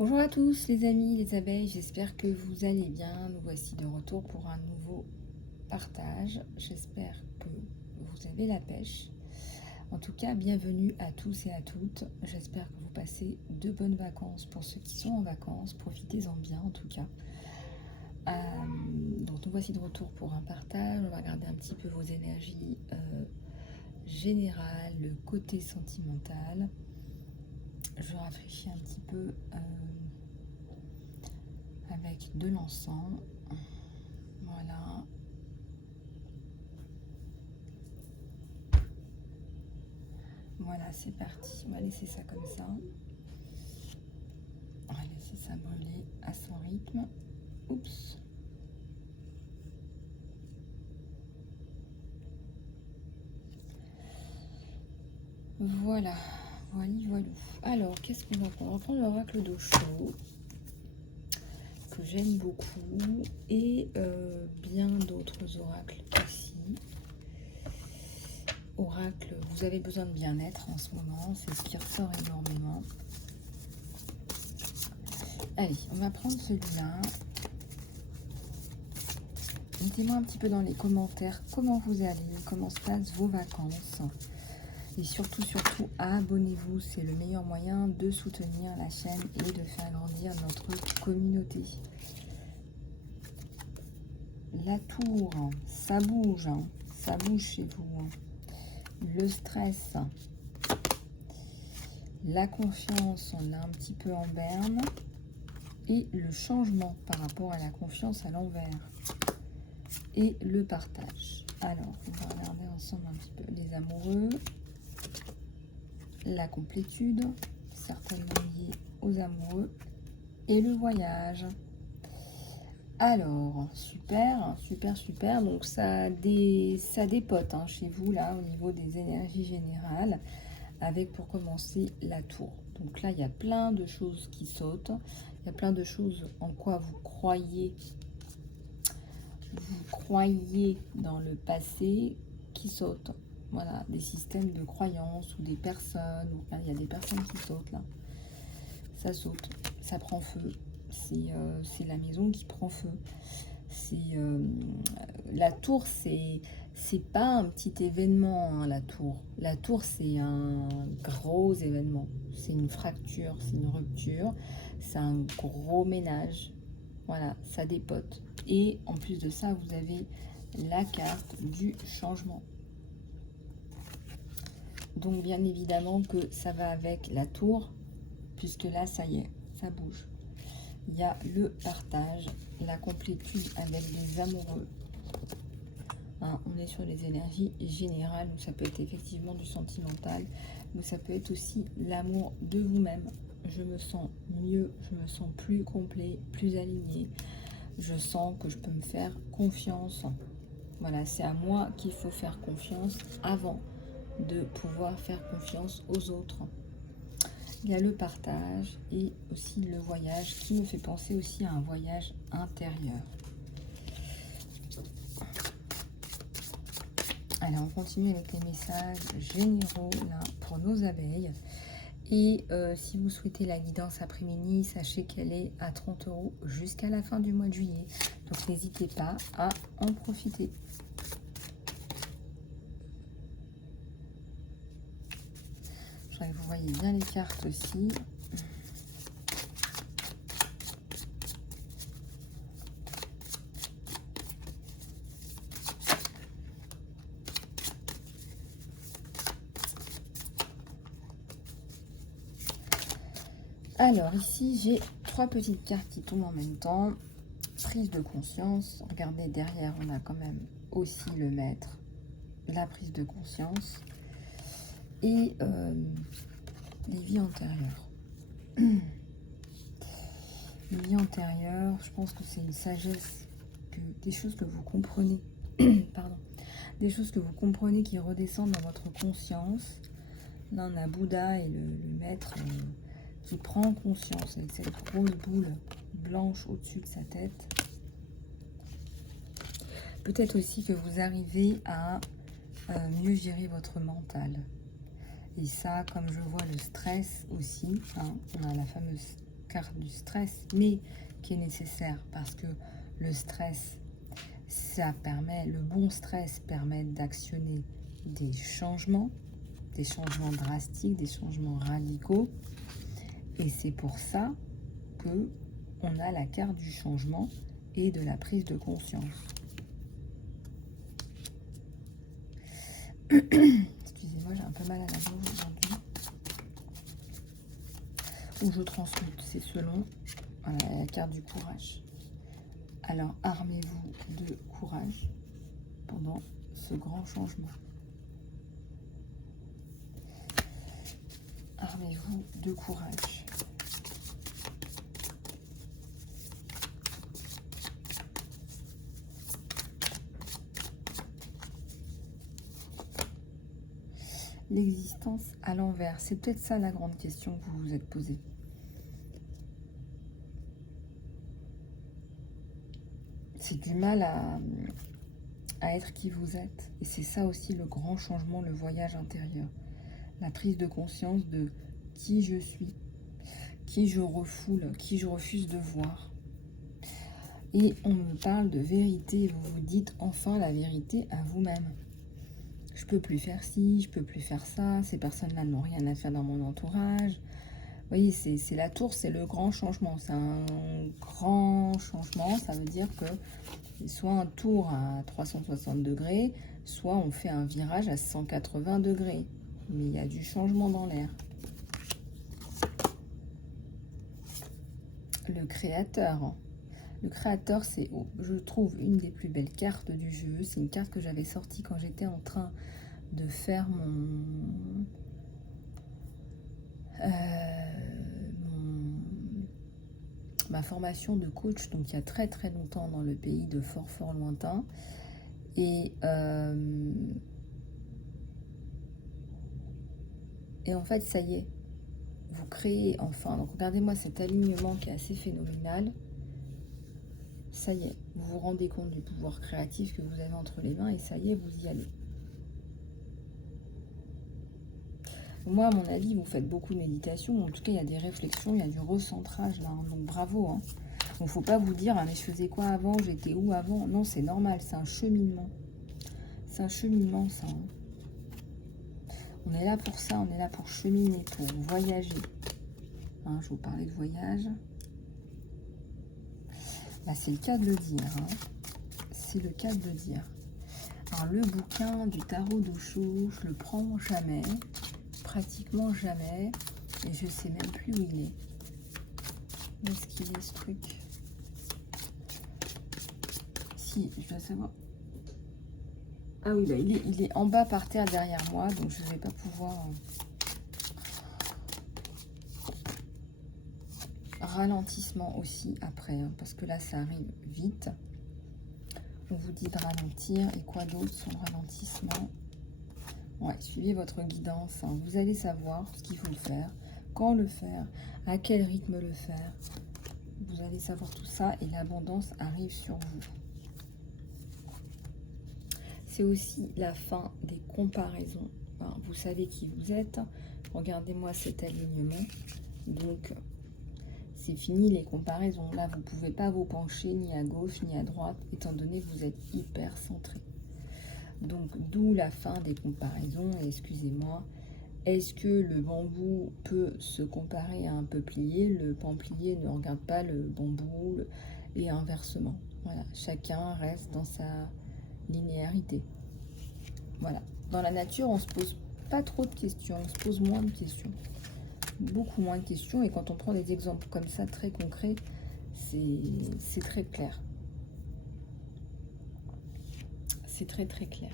Bonjour à tous les amis, les abeilles, j'espère que vous allez bien. Nous voici de retour pour un nouveau partage. J'espère que vous avez la pêche. En tout cas, bienvenue à tous et à toutes. J'espère que vous passez de bonnes vacances. Pour ceux qui sont en vacances, profitez-en bien en tout cas. Donc nous voici de retour pour un partage. On va regarder un petit peu vos énergies générales, le côté sentimental. Je rafraîchis un petit peu avec de l'encens. Voilà. Voilà, c'est parti. On va laisser ça comme ça. On va laisser ça brûler à son rythme. Oups. Voilà. Voilà, voilà. Alors, qu'est-ce qu'on va prendre? On va prendre l'oracle d'Osho, que j'aime beaucoup, et bien d'autres oracles aussi. Oracle, vous avez besoin de bien-être en ce moment, c'est ce qui ressort énormément. Allez, on va prendre celui-là. Dites-moi un petit peu dans les commentaires comment vous allez, comment se passent vos vacances. Et surtout, abonnez-vous. C'est le meilleur moyen de soutenir la chaîne et de faire grandir notre communauté. La tour, ça bouge chez vous. Le stress, la confiance, on l'a un petit peu en berne. Et le changement par rapport à la confiance à l'envers. Et le partage. Alors, on va regarder ensemble un petit peu les amoureux. La complétude, certainement liée aux amoureux. Et le voyage. Alors, super, super, super. Donc, ça dépote chez vous, là, au niveau des énergies générales. Avec, pour commencer, la tour. Donc là, il y a plein de choses qui sautent. Il y a plein de choses en quoi vous croyez dans le passé qui sautent. Voilà, des systèmes de croyances ou des personnes. Il y a des personnes qui sautent là. Ça saute, ça prend feu. C'est la maison qui prend feu. La tour, c'est pas un petit événement, la tour. La tour, c'est un gros événement. C'est une fracture, c'est une rupture. C'est un gros ménage. Voilà, ça dépote. Et en plus de ça, vous avez la carte du changement. Donc, bien évidemment que ça va avec la tour, puisque là, ça y est, ça bouge. Il y a le partage, la complétude avec les amoureux. On est sur les énergies générales, donc ça peut être effectivement du sentimental, mais ça peut être aussi l'amour de vous-même. Je me sens mieux, je me sens plus complet, plus aligné. Je sens que je peux me faire confiance. Voilà, c'est à moi qu'il faut faire confiance avant de pouvoir faire confiance aux autres. Il y a le partage et aussi le voyage qui me fait penser aussi à un voyage intérieur. Allez, on continue avec les messages généraux là, pour nos abeilles. Et si vous souhaitez la guidance après-midi, sachez qu'elle est à 30 € jusqu'à la fin du mois de juillet. Donc n'hésitez pas à en profiter. Je voudrais que vous voyez bien les cartes aussi. Alors ici, j'ai 3 petites cartes qui tombent en même temps. Prise de conscience. Regardez, derrière, on a quand même aussi le maître. La prise de conscience. Et les vies antérieures. Les vies antérieures, je pense que c'est une sagesse, des choses que vous comprenez. Pardon. Des choses que vous comprenez qui redescendent dans votre conscience. Là, on a Bouddha et le maître qui prend conscience avec cette grosse boule blanche au-dessus de sa tête. Peut-être aussi que vous arrivez à mieux gérer votre mental. Et ça, comme je vois le stress aussi, on a la fameuse carte du stress, mais qui est nécessaire parce que le stress, ça permet, le bon stress permet d'actionner des changements drastiques, des changements radicaux. Et c'est pour ça que on a la carte du changement et de la prise de conscience. Excusez-moi, j'ai un peu mal à la gorge aujourd'hui. Où je transmute, c'est selon la carte du courage. Alors, armez-vous de courage pendant ce grand changement. Armez-vous de courage. L'existence à l'envers, c'est peut-être ça la grande question que vous vous êtes posée. C'est du mal à être qui vous êtes. Et c'est ça aussi le grand changement, le voyage intérieur. La prise de conscience de qui je suis, qui je refoule, qui je refuse de voir. Et on me parle de vérité, vous vous dites enfin la vérité à vous-même. Je peux plus faire ci, je peux plus faire ça, ces personnes-là n'ont rien à faire dans mon entourage. Vous voyez, c'est la tour, c'est le grand changement. C'est un grand changement, ça veut dire que c'est soit un tour à 360 degrés, soit on fait un virage à 180 degrés. Mais il y a du changement dans l'air. Le créateur. Le créateur, c'est, je trouve, une des plus belles cartes du jeu. C'est une carte que j'avais sortie quand j'étais en train de faire ma formation de coach, donc il y a très très longtemps dans le pays de fort fort lointain. Et en fait, ça y est, vous créez enfin. Donc regardez-moi cet alignement qui est assez phénoménal. Ça y est, vous vous rendez compte du pouvoir créatif que vous avez entre les mains et ça y est, vous y allez. Moi, à mon avis, vous faites beaucoup de méditation. En tout cas, il y a des réflexions, il y a du recentrage là. Hein, donc bravo. Hein. Donc, faut pas vous dire, ah, mais je faisais quoi avant, j'étais où avant. Non, c'est normal, c'est un cheminement. C'est un cheminement, ça. Hein. On est là pour ça, on est là pour cheminer, pour voyager. Hein, je vous parlais de voyage. Là, c'est le cas de le dire. Hein. C'est le cas de le dire. Alors, le bouquin du tarot d'Osho, je le prends jamais. Pratiquement jamais. Et je sais même plus où il est. Où est-ce qu'il est, ce truc? Si, je dois savoir. Ah oui, bah, il est en bas par terre derrière moi. Donc, je ne vais pas pouvoir... Ralentissement aussi après, hein, parce que là ça arrive vite. On vous dit de ralentir et quoi d'autre sur le ralentissement? Ouais, suivez votre guidance, hein. Vous allez savoir ce qu'il faut faire, quand le faire, à quel rythme le faire. Vous allez savoir tout ça et l'abondance arrive sur vous. C'est aussi la fin des comparaisons. Enfin, vous savez qui vous êtes. Regardez-moi cet alignement. Donc c'est fini les comparaisons. Là, vous ne pouvez pas vous pencher ni à gauche ni à droite, étant donné que vous êtes hyper centré. Donc, d'où la fin des comparaisons. Excusez-moi, est-ce que le bambou peut se comparer à un peuplier? Le peuplier ne regarde pas le bambou et inversement. Voilà, chacun reste dans sa linéarité. Voilà. Dans la nature, on se pose pas trop de questions, on se pose moins de questions. Beaucoup moins de questions, et quand on prend des exemples comme ça très concrets, c'est très clair. C'est très très clair.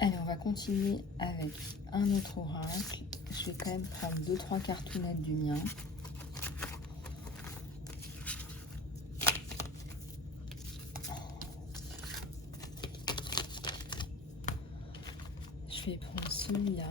Allez, on va continuer avec un autre oracle. Je vais quand même prendre 2-3 cartounettes du mien. Je vais prendre celui-là.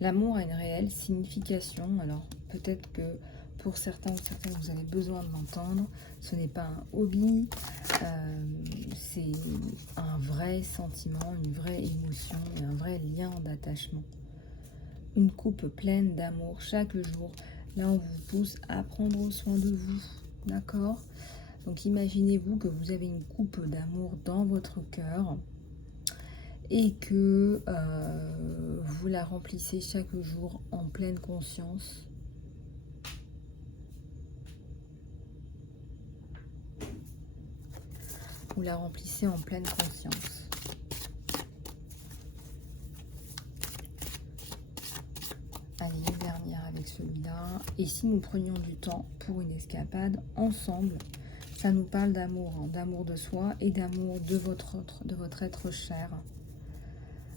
L'amour a une réelle signification. Alors, peut-être que pour certains ou certaines, vous avez besoin de l'entendre. Ce n'est pas un hobby, c'est un vrai sentiment, une vraie émotion et un vrai lien d'attachement. Une coupe pleine d'amour chaque jour. Là, on vous pousse à prendre soin de vous, d'accord? Donc, imaginez-vous que vous avez une coupe d'amour dans votre cœur et que vous la remplissez chaque jour en pleine conscience. Vous la remplissez en pleine conscience. Allez, une dernière avec celui-là. Et si nous prenions du temps pour une escapade ensemble, ça nous parle d'amour, hein, d'amour de soi et d'amour de votre être cher.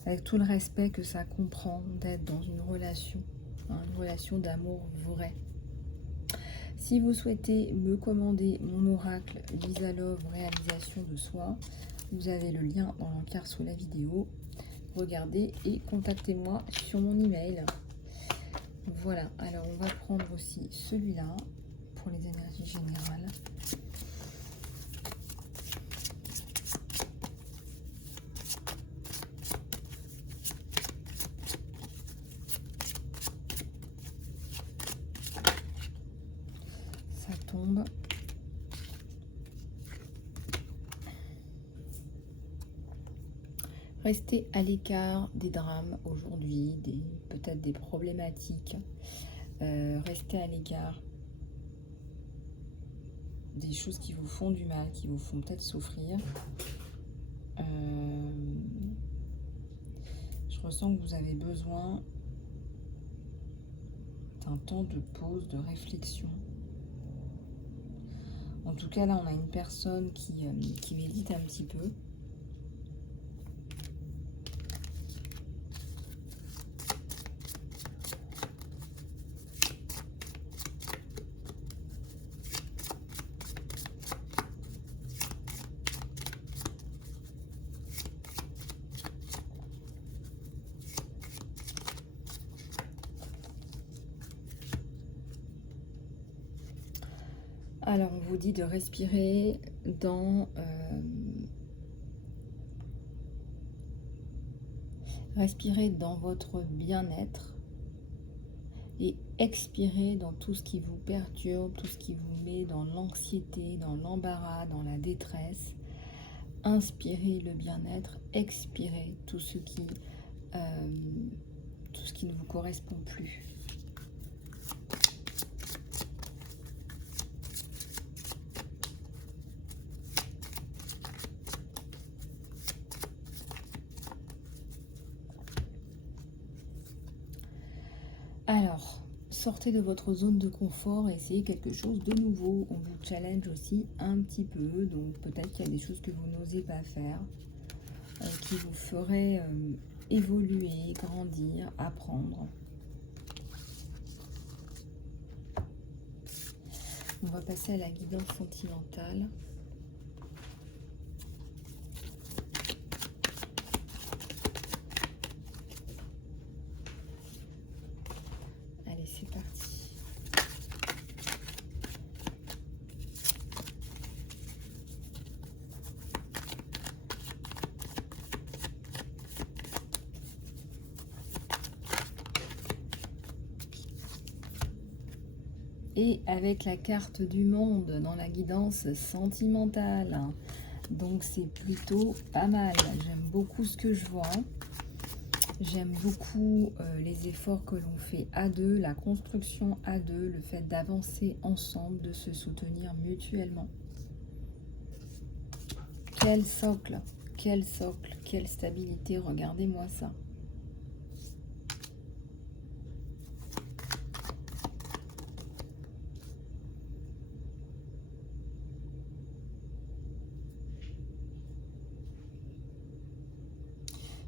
Avec tout le respect que ça comprend d'être dans une relation d'amour vrai. Si vous souhaitez me commander mon oracle Lisa Love réalisation de soi, vous avez le lien dans l'encart sous la vidéo. Regardez et contactez-moi sur mon email. Voilà, alors on va prendre aussi celui-là pour les énergies générales. Ça tombe. Restez à l'écart des drames aujourd'hui, peut-être des problématiques. Restez à l'écart des choses qui vous font du mal, qui vous font peut-être souffrir. Je ressens que vous avez besoin d'un temps de pause, de réflexion. En tout cas, là, on a une personne qui médite un petit peu. Alors, on vous dit de respirer dans votre bien-être et expirer dans tout ce qui vous perturbe, tout ce qui vous met dans l'anxiété, dans l'embarras, dans la détresse. Inspirez le bien-être, expirez tout ce qui ne vous correspond plus. Alors, sortez de votre zone de confort, essayez quelque chose de nouveau. On vous challenge aussi un petit peu, donc peut-être qu'il y a des choses que vous n'osez pas faire, qui vous feraient évoluer, grandir, apprendre. On va passer à la guidance sentimentale. Allez, c'est parti. Et avec la carte du monde dans la guidance sentimentale. Donc c'est plutôt pas mal. J'aime beaucoup ce que je vois. J'aime beaucoup les efforts que l'on fait à deux, la construction à deux, le fait d'avancer ensemble, de se soutenir mutuellement. Quel socle, quelle stabilité, regardez-moi ça.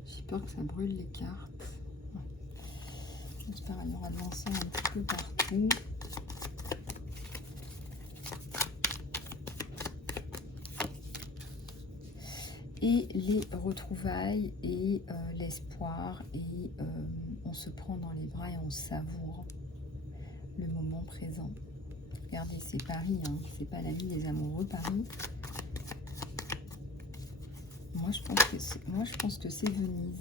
J'ai peur que ça brûle les cartes. J'espère qu'il y aura de l'encens un petit peu partout. Et les retrouvailles et l'espoir et on se prend dans les bras et on savoure le moment présent. Regardez, c'est Paris, hein, c'est pas la vie des amoureux, Paris. Moi, je pense que c'est Venise.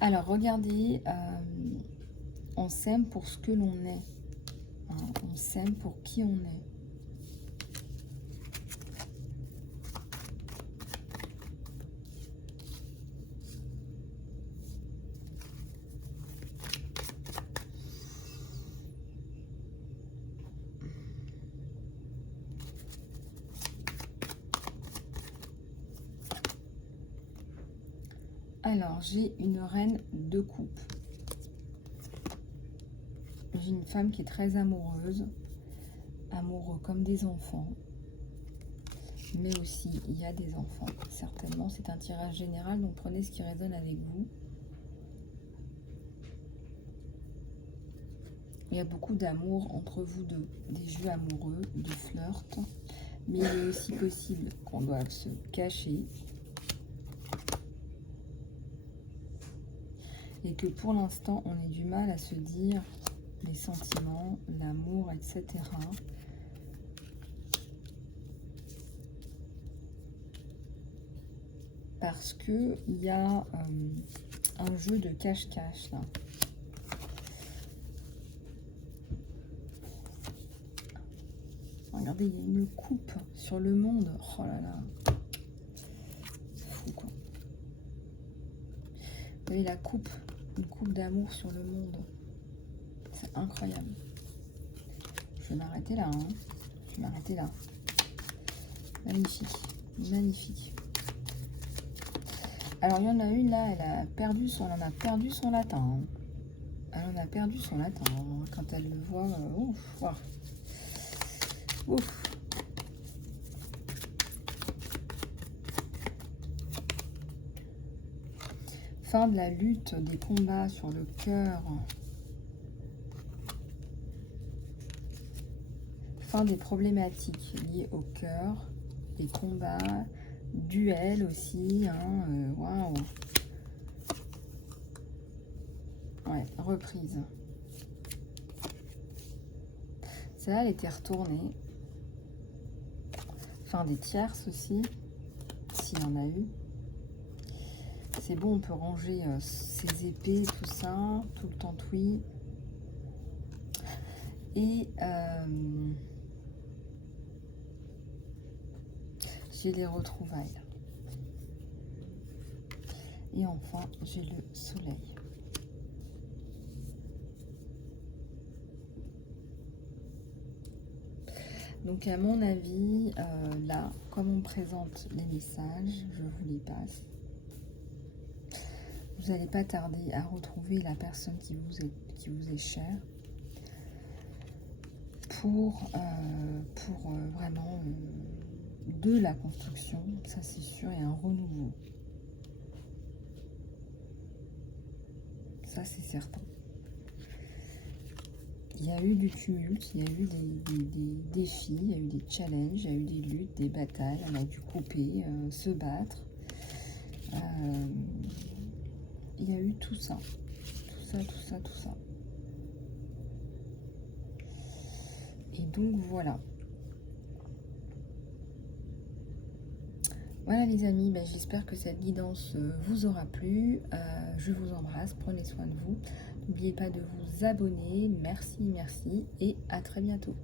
Alors, regardez, on s'aime pour ce que l'on est. Hein, on s'aime pour qui on est. Alors, j'ai une reine de coupe. J'ai une femme qui est très amoureuse, amoureux comme des enfants. Mais aussi, il y a des enfants. Certainement, c'est un tirage général, donc prenez ce qui résonne avec vous. Il y a beaucoup d'amour entre vous deux, des jeux amoureux, de flirt. Mais il est aussi possible qu'on doive se cacher. Et que pour l'instant, on ait du mal à se dire les sentiments, l'amour, etc. Parce que il y a un jeu de cache-cache là. Regardez, il y a une coupe sur le monde. Oh là là. C'est fou quoi. Vous voyez la coupe, une coupe d'amour sur le monde. C'est incroyable. Je vais m'arrêter là. Hein. Je vais m'arrêter là. Magnifique. Magnifique. Alors, il y en a une là, elle a perdu son latin. Hein. Elle en a perdu son latin. Hein. Quand elle le voit, ouf, wow. Ouf. Fin de la lutte, des combats sur le cœur. Fin des problématiques liées au cœur, des combats, duels aussi. Hein, waouh. Ouais, reprise. Celle-là, elle était retournée. Fin des tierces aussi, s'il y en a eu. C'est bon, on peut ranger ses épées, tout ça, tout le temps oui. Et j'ai les retrouvailles. Et enfin, j'ai le soleil. Donc à mon avis, là, comme on me présente les messages, je vous les passe. Vous n'allez pas tarder à retrouver la personne qui vous est chère pour vraiment de la construction, ça c'est sûr, et un renouveau. Ça c'est certain. Il y a eu du tumulte, il y a eu des défis, il y a eu des challenges, il y a eu des luttes, des batailles, on a dû couper, se battre. Il y a eu tout ça. Tout ça. Et donc voilà. Voilà les amis, ben, j'espère que cette guidance vous aura plu. Je vous embrasse, prenez soin de vous. N'oubliez pas de vous abonner. Merci et à très bientôt.